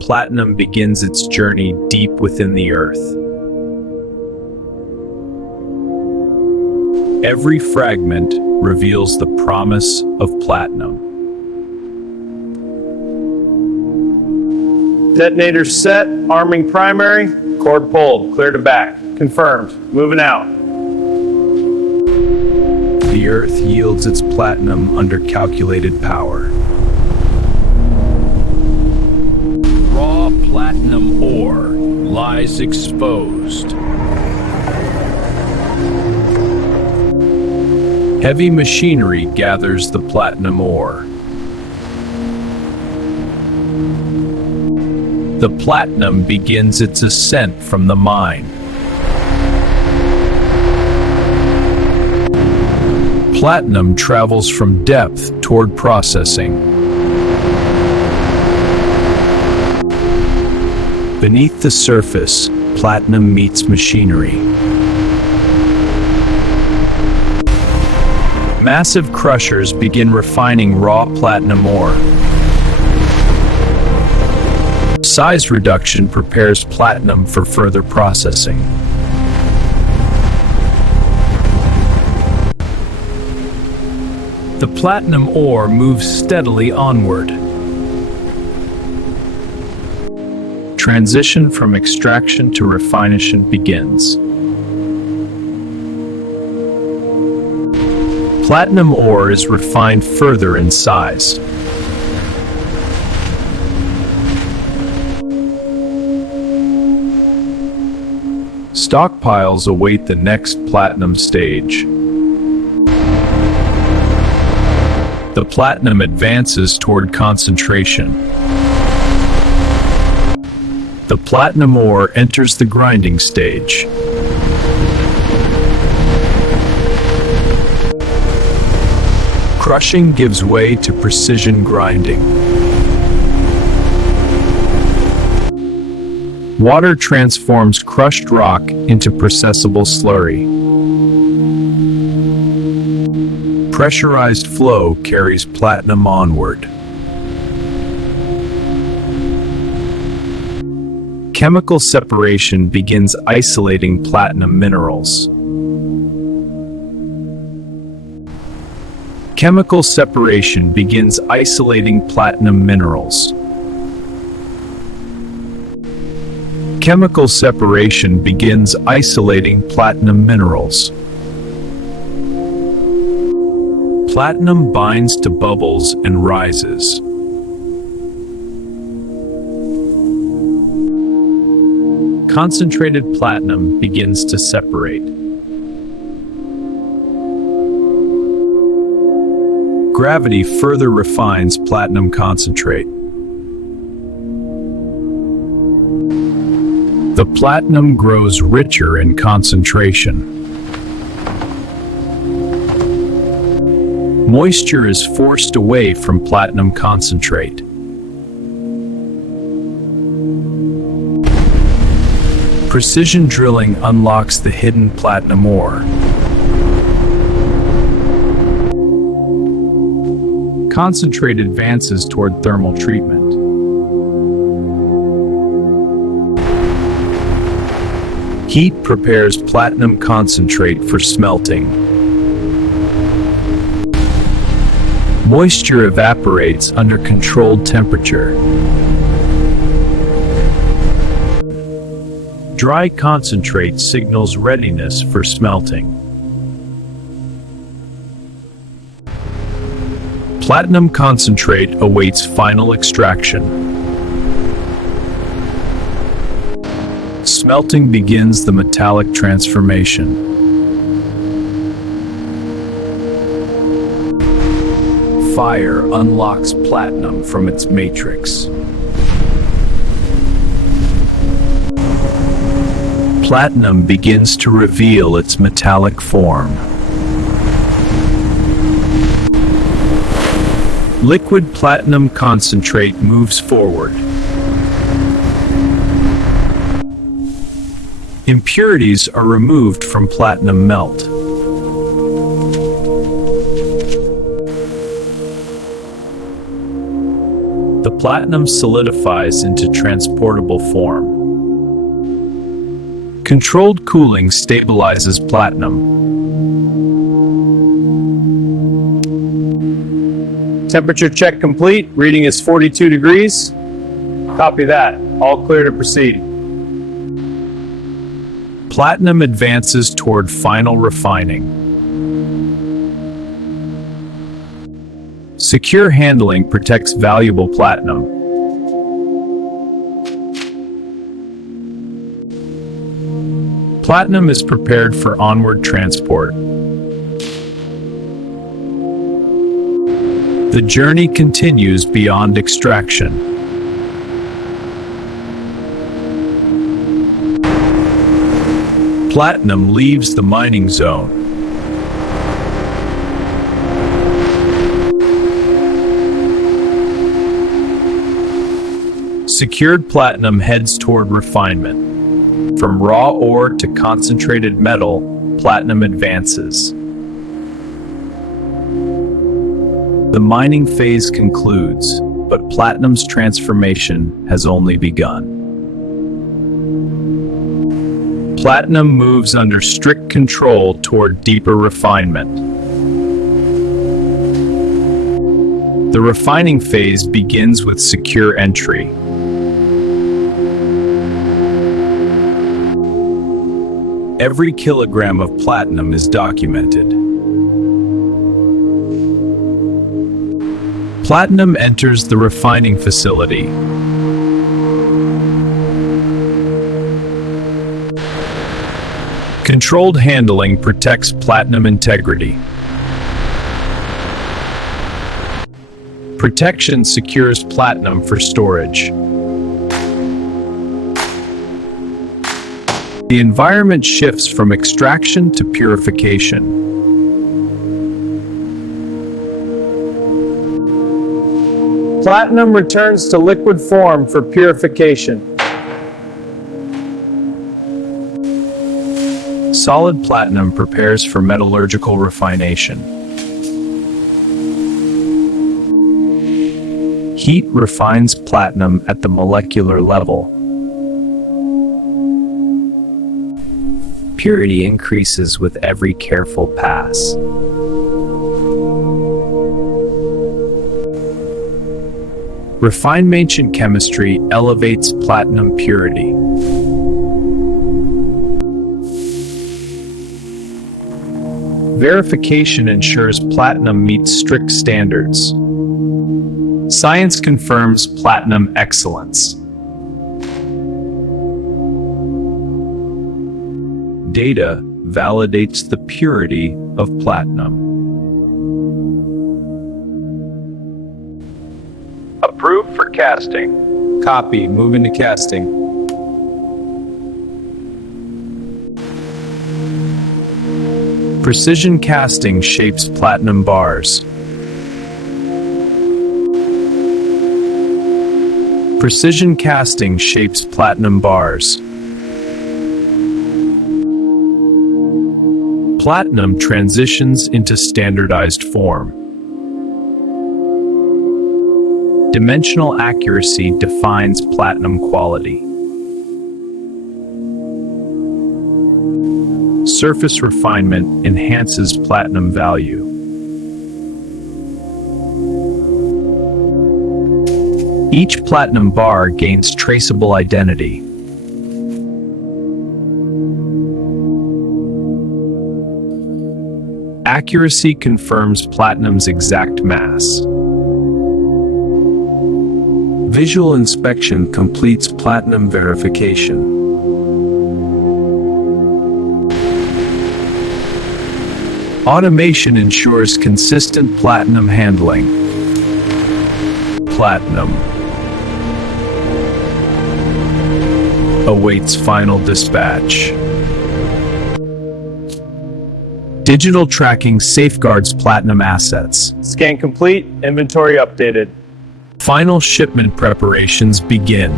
platinum begins its journey deep within the earth. Every fragment reveals the promise of platinum. Detonator set, arming primary, cord pulled, clear to back. Confirmed, moving out. The earth yields its platinum under calculated power. Raw platinum ore lies exposed. Heavy machinery gathers the platinum ore. The platinum begins its ascent from the mine. Platinum travels from depth toward processing. Beneath the surface, platinum meets machinery. Massive crushers begin refining raw platinum ore. Size reduction prepares platinum for further processing. The platinum ore moves steadily onward. Transition from extraction to refinement begins. Platinum ore is refined further in size. Stockpiles await the next platinum stage. The platinum advances toward concentration. The platinum ore enters the grinding stage. Crushing gives way to precision grinding. Water transforms crushed rock into processable slurry. Pressurized flow carries platinum onward. Chemical separation begins isolating platinum minerals. Chemical separation begins isolating platinum minerals. Chemical separation begins isolating platinum minerals. Platinum binds to bubbles and rises. Concentrated platinum begins to separate. Gravity further refines platinum concentrate. The platinum grows richer in concentration. Moisture is forced away from platinum concentrate. Precision drilling unlocks the hidden platinum ore. Concentrate advances toward thermal treatment. Heat prepares platinum concentrate for smelting. Moisture evaporates under controlled temperature. Dry concentrate signals readiness for smelting. Platinum concentrate awaits final extraction. Smelting begins the metallic transformation. Fire unlocks platinum from its matrix. Platinum begins to reveal its metallic form. Liquid platinum concentrate moves forward. Impurities are removed from platinum melt. The Platinum solidifies into transportable form. Controlled cooling stabilizes platinum. Temperature check complete. Reading is 42 degrees. Copy that. All clear to proceed. Platinum advances toward final refining. Secure handling protects valuable platinum. Platinum is prepared for onward transport. The journey continues beyond extraction. Platinum leaves the mining zone. Secured platinum heads toward refinement. From raw ore to concentrated metal, platinum advances. The mining phase concludes, but platinum's transformation has only begun. Platinum moves under strict control toward deeper refinement. The refining phase begins with secure entry. Every kilogram of platinum is documented. Platinum enters the refining facility. Controlled handling protects platinum integrity. Protection secures platinum for storage. The environment shifts from extraction to purification. Platinum returns to liquid form for purification. Solid platinum prepares for metallurgical refination. Heat refines platinum at the molecular level. Purity increases with every careful pass. Refinement chemistry elevates platinum purity. Verification ensures platinum meets strict standards. Science confirms platinum excellence. Data validates the purity of platinum. Approved for casting. Copy. Move into casting. Precision casting shapes platinum bars. Precision casting shapes platinum bars. Platinum transitions into standardized form. Dimensional accuracy defines platinum quality. Surface refinement enhances platinum value. Each platinum bar gains traceable identity. Accuracy confirms platinum's exact mass. Visual inspection completes platinum verification. Automation ensures consistent platinum handling. Platinum awaits final dispatch. Digital tracking safeguards platinum assets. Scan complete. Inventory updated. Final shipment preparations begin.